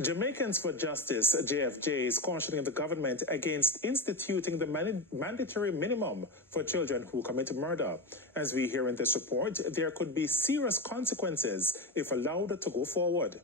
Jamaicans for Justice, JFJ, is cautioning the government against instituting the mandatory minimum for children who commit murder. As we hear in this report, there could be serious consequences if allowed to go forward.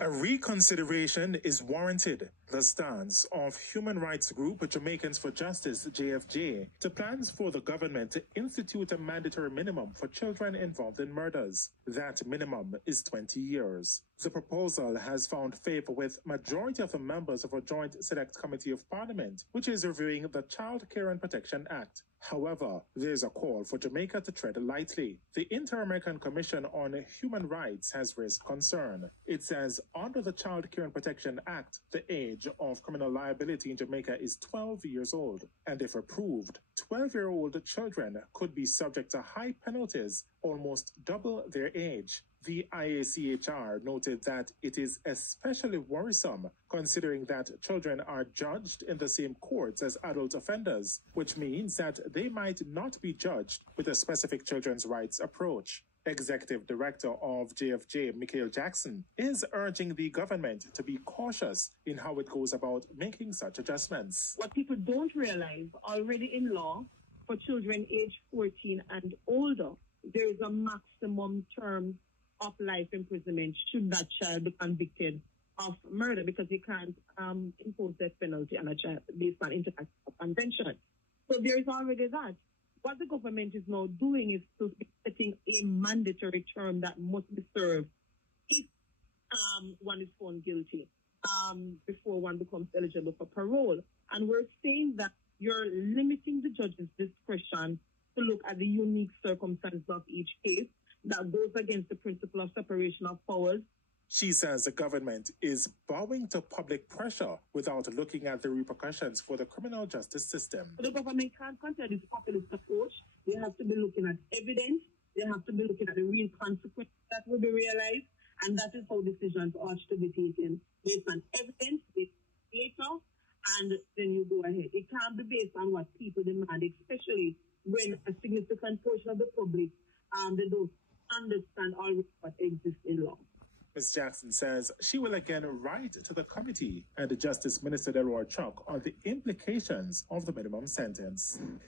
A reconsideration is warranted. The stance of human rights group Jamaicans for Justice, JFJ, to plans for the government to institute a mandatory minimum for children involved in murders. That minimum is 20 years. The proposal has found favor with majority of the members of a Joint Select Committee of Parliament, which is reviewing the Child Care and Protection Act. However, there's a call for Jamaica to tread lightly. The Inter-American Commission on Human Rights has raised concern. It says under the Child Care and Protection Act, the age of criminal liability in Jamaica is 12 years old. And if approved, 12-year-old children could be subject to high penalties, almost double their age. The IACHR noted that it is especially worrisome considering that children are judged in the same courts as adult offenders, which means that they might not be judged with a specific children's rights approach. Executive Director of JFJ, Michael Jackson, is urging the government to be cautious in how it goes about making such adjustments. What people don't realize, already in law, for children aged 14 and older, there is a maximum term of life imprisonment should that child be convicted of murder, because you can't impose death penalty on a child based on international convention. So there is already that. What the government is now doing is to be setting a mandatory term that must be served if one is found guilty before one becomes eligible for parole. And we're saying that you're limiting the judge's discretion to look at the unique circumstances of each case. That goes against the principle of separation of powers. She says the government is bowing to public pressure without looking at the repercussions for the criminal justice system. The government can't consider this populist approach. They have to be looking at evidence. They have to be looking at the real consequences that will be realized. And that is how decisions ought to be taken, based on evidence, based on data, and then you go ahead. It can't be based on what people demand, especially when a significant portion of the public they don't understand already what exists in law. Ms. Jackson says she will again write to the committee and Justice Minister Delroy Chuck on the implications of the minimum sentence.